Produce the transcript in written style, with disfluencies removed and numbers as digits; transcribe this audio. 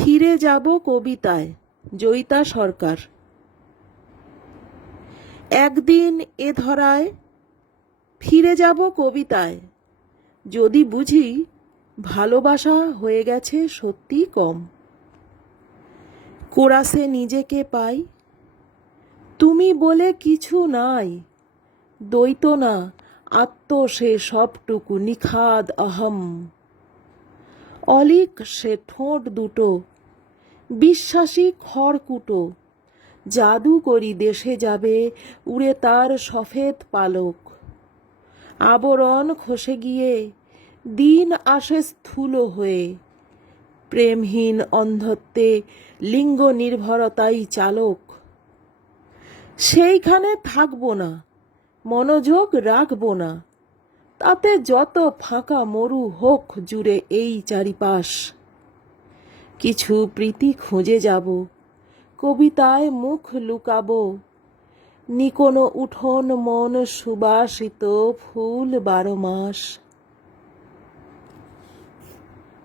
ফিরে যাব কবিতায়, জয়িতা সরকার। একদিন এ ধরায় ফিরে যাব কবিতায়, যদি বুঝি ভালোবাসা হয়ে গেছে সত্যি কম। কোরাসে নিজেকে পাই, তুমি বলে কিছু নাই, দ্বৈত না আত্ম সে সবটুকু নিখাদ অহম। অলিক সে ঠোঁট দুটো, বিশ্বাসী খড়কুটো, জাদু করি দেশে যাবে উড়ে তার সফেদ পালক। আবরণ খসে গিয়ে দিন আসে স্থূল হয়ে, প্রেমহীন অন্ধত্বে লিঙ্গ নির্ভরতাই চালক। সেইখানে থাকবো না, মনোযোগ রাখবো না, তাতে যত ফাঁকা মরু হোক জুড়ে এই চারিপাশ। কিছু প্রীতি খুঁজে যাব, কবিতায় মুখ লুকাবো, নিকোনো উঠোন মন সুবাসিত ফুল 12 মাস।